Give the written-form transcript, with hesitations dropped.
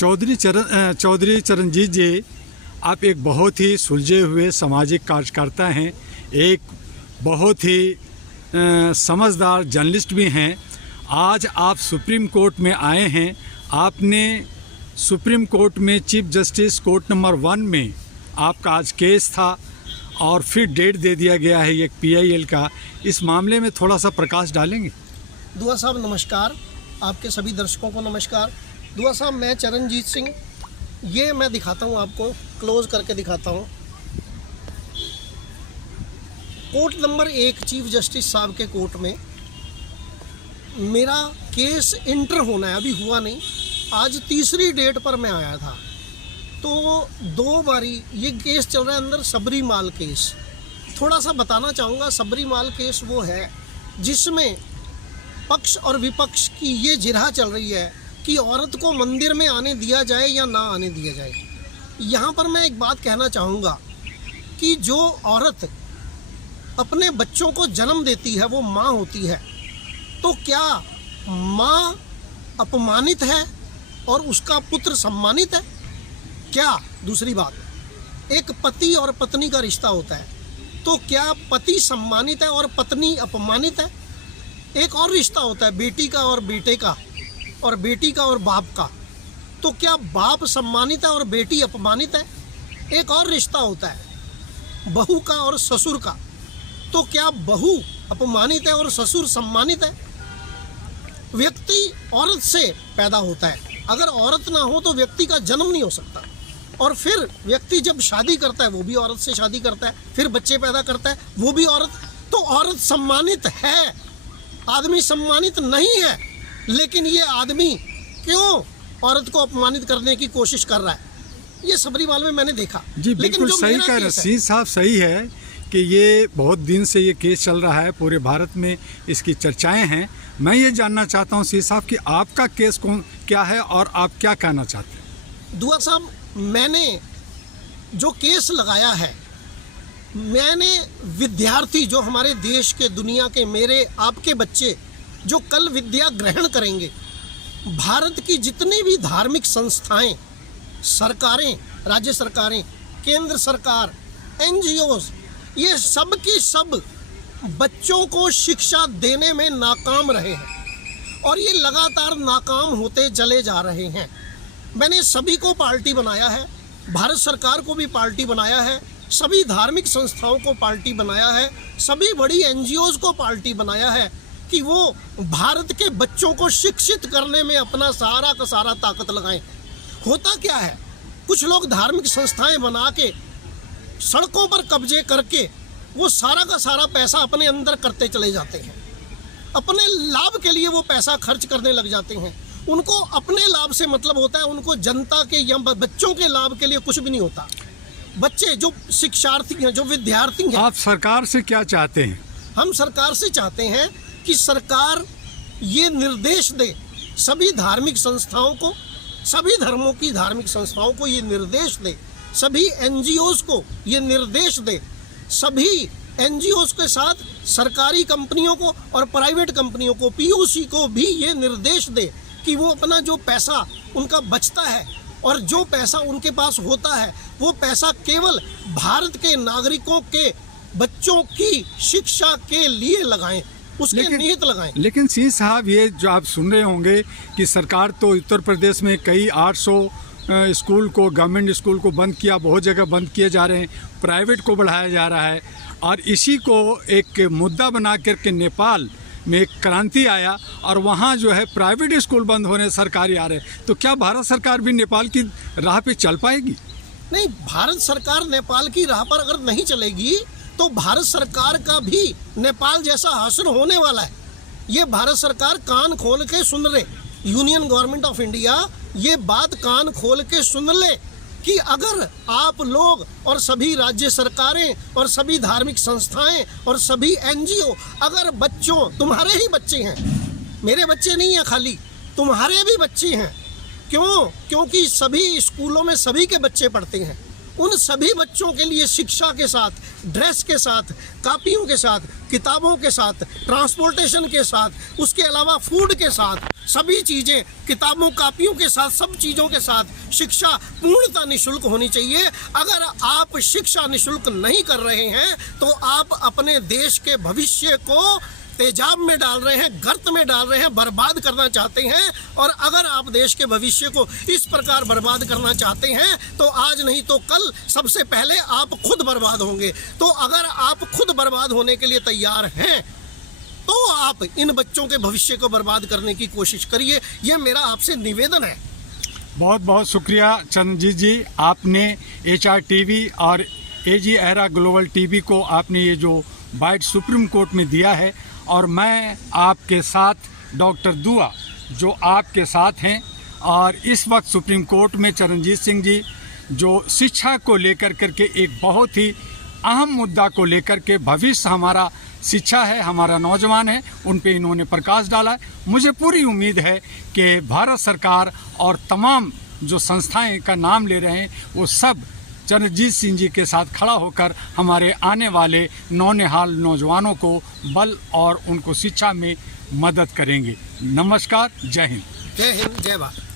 चौधरी चरणजीत जी, आप एक बहुत ही सुलझे हुए सामाजिक कार्यकर्ता हैं, एक बहुत ही समझदार जर्नलिस्ट भी हैं। आज आप सुप्रीम कोर्ट में आए हैं। आपने सुप्रीम कोर्ट में चीफ जस्टिस कोर्ट नंबर 1 में आपका आज केस था और फिर डेट दे दिया गया है एक PIL का। इस मामले में थोड़ा सा प्रकाश डालेंगे? दुआ साहब नमस्कार, आपके सभी दर्शकों को नमस्कार। दुआ साहब, मैं चरणजीत सिंह, ये मैं दिखाता हूँ आपको, क्लोज करके दिखाता हूँ। कोर्ट नंबर 1 चीफ जस्टिस साहब के कोर्ट में मेरा केस इंटर होना है, अभी हुआ नहीं। आज तीसरी डेट पर मैं आया था, तो 2 बारी ये केस चल रहा है अंदर, सबरीमाल केस। थोड़ा सा बताना चाहूँगा, सबरीमाल केस वो है जिसमें पक्ष और विपक्ष की ये जिरह चल रही है कि औरत को मंदिर में आने दिया जाए या ना आने दिया जाए। यहाँ पर मैं एक बात कहना चाहूँगा कि जो औरत अपने बच्चों को जन्म देती है वो माँ होती है, तो क्या माँ अपमानित है और उसका पुत्र सम्मानित है क्या? दूसरी बात, एक पति और पत्नी का रिश्ता होता है, तो क्या पति सम्मानित है और पत्नी अपमानित है? एक और रिश्ता होता है बेटी का और बेटे का, और बेटी का और बाप का, तो क्या बाप सम्मानित है और बेटी अपमानित है? एक और रिश्ता होता है बहू का और ससुर का, तो क्या बहू अपमानित है और ससुर सम्मानित है? व्यक्ति औरत से पैदा होता है, अगर औरत ना हो तो व्यक्ति का जन्म नहीं हो सकता। और फिर व्यक्ति जब शादी करता है वो भी औरत से शादी करता है, फिर बच्चे पैदा करता है वो भी औरत। तो औरत सम्मानित है, आदमी सम्मानित नहीं है। लेकिन ये आदमी क्यों औरत को अपमानित करने की कोशिश कर रहा है, ये सबरीमाल में मैंने देखा। जी बिल्कुल सही कह रहे हैं सिंह साहब, सही है कि ये बहुत दिन से ये केस चल रहा है, पूरे भारत में इसकी चर्चाएं हैं। मैं ये जानना चाहता हूँ सिंह साहब कि आपका केस क्या है और आप क्या कहना चाहते हैं? दुआ साहब, मैंने जो केस लगाया है, मैंने विद्यार्थी जो हमारे देश के, दुनिया के, मेरे आपके बच्चे जो कल विद्या ग्रहण करेंगे, भारत की जितनी भी धार्मिक संस्थाएं, सरकारें, राज्य सरकारें, केंद्र सरकार, NGOs, ये सब की सब बच्चों को शिक्षा देने में नाकाम रहे हैं और ये लगातार नाकाम होते चले जा रहे हैं। मैंने सभी को पार्टी बनाया है, भारत सरकार को भी पार्टी बनाया है, सभी धार्मिक संस्थाओं को पार्टी बनाया है, सभी बड़ी NGOs को पार्टी बनाया है कि वो भारत के बच्चों को शिक्षित करने में अपना सारा का सारा ताकत लगाएं। होता क्या है, कुछ लोग धार्मिक संस्थाएं बना के सड़कों पर कब्जे करके वो सारा का सारा पैसा अपने अंदर करते चले जाते हैं, अपने लाभ के लिए वो पैसा खर्च करने लग जाते हैं। उनको अपने लाभ से मतलब होता है, उनको जनता के या बच्चों के लाभ के लिए कुछ भी नहीं होता। बच्चे जो शिक्षार्थी हैं, जो विद्यार्थी हैं। आप सरकार से क्या चाहते हैं? हम सरकार से चाहते हैं कि सरकार ये निर्देश दे सभी धार्मिक संस्थाओं को, सभी धर्मों की धार्मिक संस्थाओं को ये निर्देश दे, सभी NGOs को ये निर्देश दे, सभी NGOs के साथ सरकारी कंपनियों को और प्राइवेट कंपनियों को, PUC को भी ये निर्देश दे कि वो अपना जो पैसा उनका बचता है और जो पैसा उनके पास होता है वो पैसा केवल भारत के नागरिकों के बच्चों की शिक्षा के लिए लगाएं, उसके निहित लगाएं। लेकिन सिंह साहब, ये जो आप सुन रहे होंगे कि सरकार तो उत्तर प्रदेश में कई 800 स्कूल को, गवर्नमेंट स्कूल को बंद किया, बहुत जगह बंद किए जा रहे हैं, प्राइवेट को बढ़ाया जा रहा है, और इसी को एक मुद्दा बना करके नेपाल में एक क्रांति आया और वहाँ जो है प्राइवेट स्कूल बंद होने, सरकारी आ रहे। तो क्या भारत सरकार भी नेपाल की राह पे चल पाएगी? नहीं, भारत सरकार नेपाल की राह पर अगर नहीं चलेगी तो भारत सरकार का भी नेपाल जैसा हासिल होने वाला है। ये भारत सरकार कान खोल के सुन ले, यूनियन गवर्नमेंट ऑफ इंडिया ये बात कान खोल के सुन ले कि अगर आप लोग और सभी राज्य सरकारें और सभी धार्मिक संस्थाएं और सभी NGO, अगर बच्चों, तुम्हारे ही बच्चे हैं, मेरे बच्चे नहीं हैं, खाली तुम्हारे भी बच्चे हैं। क्यों? क्योंकि सभी स्कूलों में सभी के बच्चे पढ़ते हैं, उन सभी बच्चों के लिए शिक्षा के साथ, ड्रेस के साथ, कापियों के साथ, किताबों के साथ, ट्रांसपोर्टेशन के साथ, उसके अलावा फूड के साथ, सभी चीज़ें, किताबों कापियों के साथ, सब चीज़ों के साथ शिक्षा पूर्णतः निःशुल्क होनी चाहिए। अगर आप शिक्षा निःशुल्क नहीं कर रहे हैं तो आप अपने देश के भविष्य को तेजाब में डाल रहे हैं, गर्त में डाल रहे हैं, बर्बाद करना चाहते हैं। और अगर आप देश के भविष्य को इस प्रकार बर्बाद करना चाहते हैं तो आज नहीं तो कल सबसे पहले आप खुद बर्बाद होंगे। तो अगर आप खुद बर्बाद होने के लिए तैयार हैं तो आप इन बच्चों के भविष्य को बर्बाद करने की कोशिश करिए। ये मेरा आपसे निवेदन है। बहुत बहुत शुक्रिया चंद्रजीत जी, आपने HR TV और AG एरा ग्लोबल TV को आपने ये जो बाइट सुप्रीम कोर्ट में दिया है। और मैं आपके साथ डॉक्टर दुआ जो आपके साथ हैं, और इस वक्त सुप्रीम कोर्ट में चरणजीत सिंह जी जो शिक्षा को लेकर करके एक बहुत ही अहम मुद्दा को लेकर के, भविष्य हमारा शिक्षा है, हमारा नौजवान है, उन पे इन्होंने प्रकाश डाला है। मुझे पूरी उम्मीद है कि भारत सरकार और तमाम जो संस्थाएं का नाम ले रहे हैं वो सब चरणजीत सिंह जी के साथ खड़ा होकर हमारे आने वाले नौनिहाल नौजवानों को बल और उनको शिक्षा में मदद करेंगे। नमस्कार, जय हिंद। जय हिंद, जय भारत।